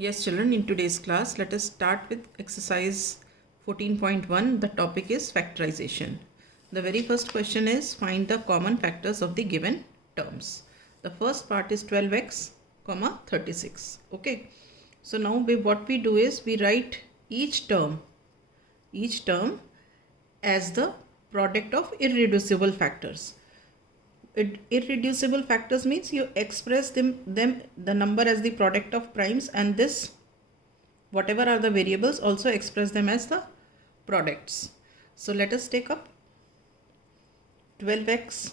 Yes, children, in today's class, let us start with exercise 14.1. The topic is factorization. The very first question is find the common factors of the given terms. The first part is 12x, 36. Okay. So now what we do is we write each term as the product of irreducible factors. Irreducible factors means you express them the number as the product of primes, and this whatever are the variables also express them as the products. So let us take up 12x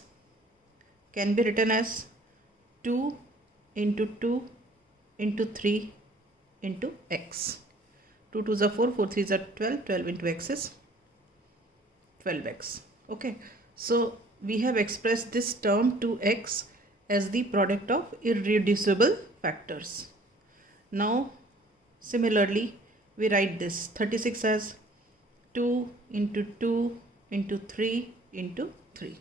can be written as 2 into 2 into 3 into x. 2 2s are 4, 4 3s are 12, 12 into x is 12x. Okay, so we have expressed this term 2x as the product of irreducible factors. Now similarly we write this 36 as 2 into 2 into 3 into 3.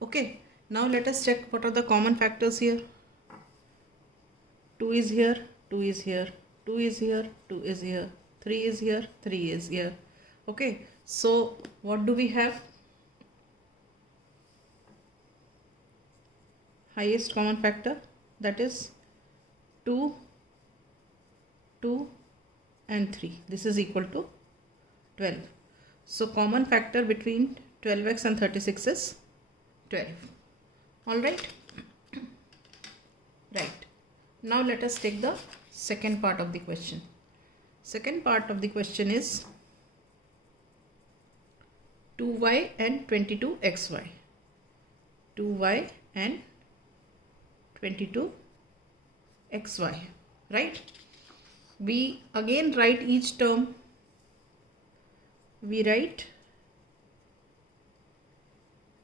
Okay, now let us check what are the common factors here. 2 is here, 2 is here, 2 is here, 2 is here, 3 is here, 3 is here. Okay, so what do we have? Highest common factor, that is 2, 2 and 3. This is equal to 12. So common factor between 12x and 36 is 12. Alright. Right. Now let us take the second part of the question. Second part of the question is 2y and 22xy. 2y and 22xy. Right? We again write each term. We write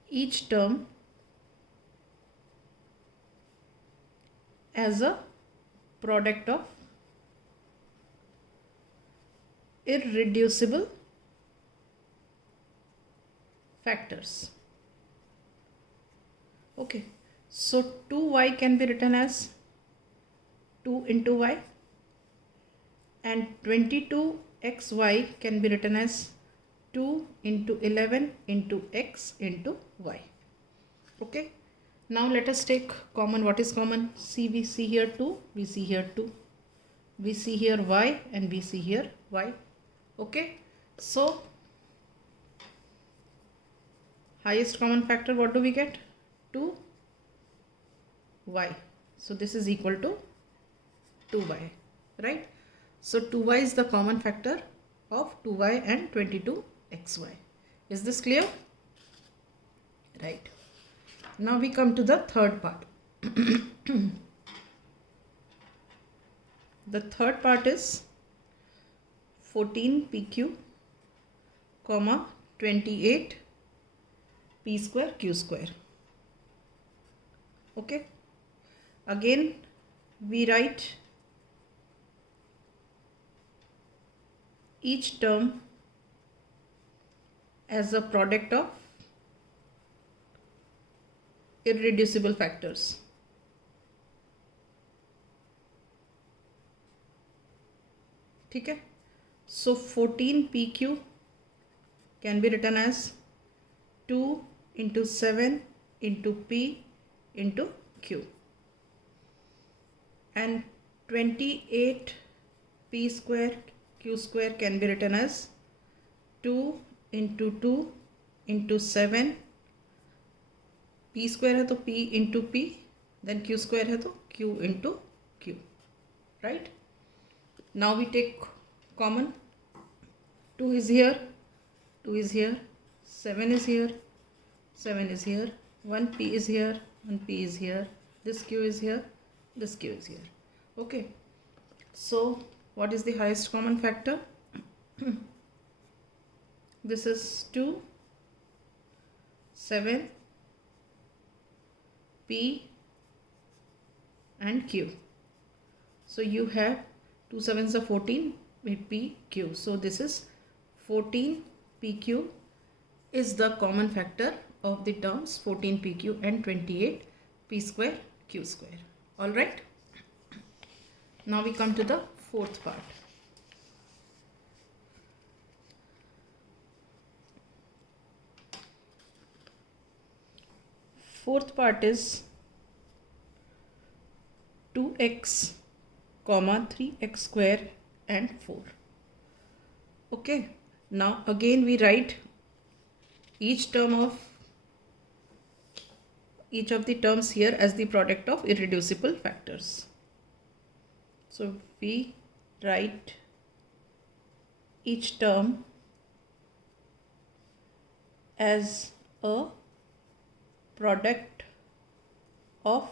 each term as a product of irreducible factors. Okay, so 2y can be written as 2 into y, and 22xy can be written as 2 into 11 into x into y. Okay, now let us take common. What is common? See, we see here 2, we see here 2, we see here y, and we see here y. Okay, so highest common factor, what do we get? 2y. So this is equal to 2y, right? So 2y is the common factor of 2y and 22xy. Is this clear? Right. Now we come to the third part. The third part is 14 pq, 28 p square q square. Okay. Again we write each term as a product of irreducible factors. ठीक है? So 14 pq can be written as 2 into 7 into p into q, and 28 p square q square can be written as 2 into 2 into 7. p square है तो p into p, then q square है तो q into q. Right? Now we take common. 2 is here, 2 is here, 7 is here, 7 is here, 1p is here, 1p is here, this q is here, this q is here. Okay, so what is the highest common factor? This is 2, 7, p and q. So you have 2 7s are 14 with p q. So this is 14 pq is the common factor of the terms 14 pq and 28 p square q square. All right. Now we come to the fourth part. Fourth part is 2x, 3x square and 4. Okay, now again we write each of the terms here as the product of irreducible factors. So we write each term as a product of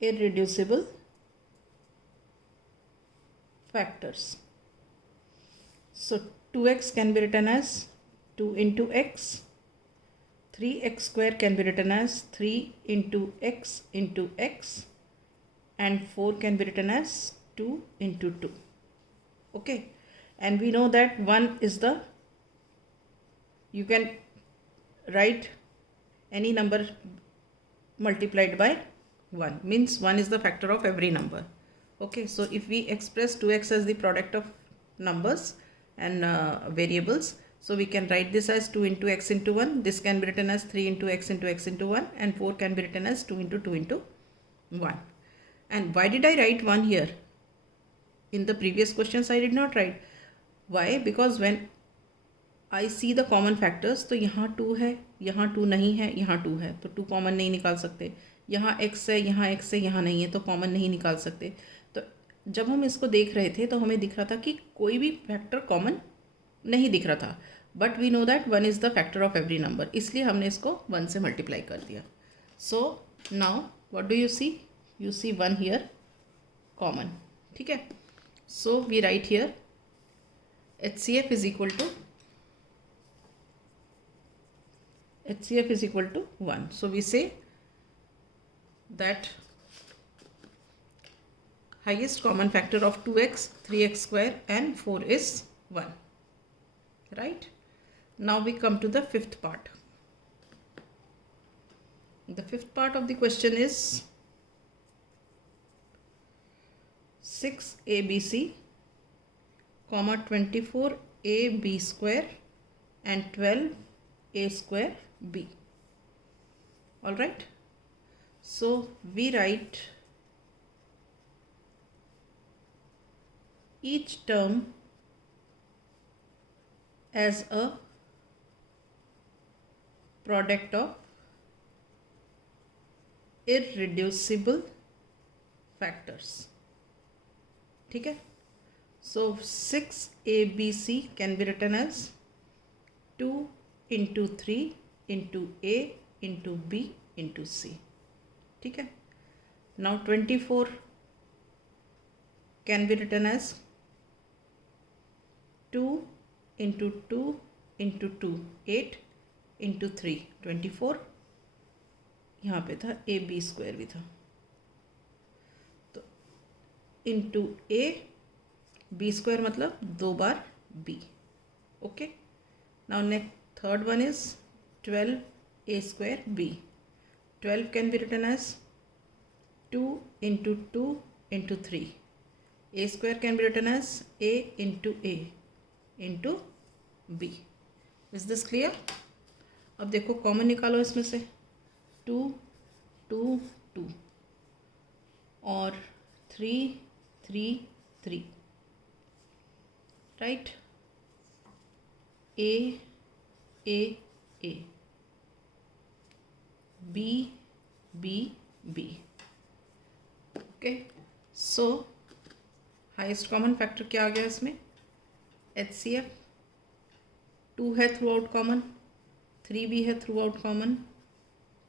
irreducible factors. So 2x can be written as 2 into x, 3x square can be written as 3 into x, and 4 can be written as 2 into 2. Okay, and we know that 1 is the, you can write any number multiplied by 1, means 1 is the factor of every number. Okay, so if we express 2x as the product of numbers and variables, so we can write this as 2 into x into 1. This can be written as 3 into x into 1, and 4 can be written as 2 into 2 into 1. And why did I write 1 here? In the previous questions I did not write. Why? Because when I see the common factors, तो यहाँ 2 है, यहाँ 2 नहीं है, यहाँ 2 है, तो 2 common नहीं निकाल सकते. यहाँ x है, यहाँ x है, यहाँ नहीं है, तो कॉमन नहीं निकाल सकते. तो जब हम इसको देख रहे थे तो हमें दिख रहा था कि कोई भी फैक्टर कॉमन नहीं दिख रहा था. But we know that 1 is the factor of every number, इसलिए हमने इसको 1 से मल्टीप्लाई कर दिया. So now what do you see? You see 1 here common. ठीक है, so we write here HCF is equal to 1. So we say that highest common factor of 2x, 3x square and 4 is 1. Right? Now we come to the fifth part. The fifth part of the question is 6abc, 24ab square and 12a square b. All right. So we write each term as a product of irreducible factors. ठीक है. So 6abc can be written as 2 into 3 into a into b into c. ठीक है. Now 24 can be written as 2 into 2 into 2, 8 into 3, 24. यहाँ पे था A B square भी था, तो इंटू ए बी स्क्वायर मतलब 2 बार B. Okay, now next third one is 12 a square b. 12 can be written as 2 into 2 into 3. A square can be written as a into b. Is this clear? अब देखो common निकालो इसमें से. 2 2 2 और 3 3 3. Right. a b b b. Okay, so highest common factor क्या आ गया इसमें? HCF. 2 है थ्रू आउट कॉमन, 3 भी है थ्रू आउट कॉमन,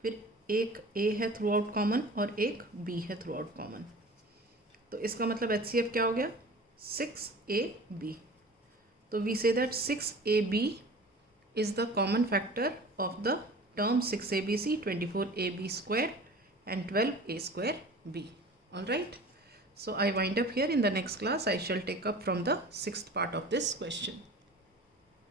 फिर एक A है थ्रू आउट कॉमन और एक B है थ्रू आउट कॉमन. तो इसका मतलब HCF क्या हो गया? 6AB. तो we say that 6AB is the common factor of the term 6abc, 24ab square and 12a square b. All right. So I wind up here. In the next class I shall take up from the sixth part of this question.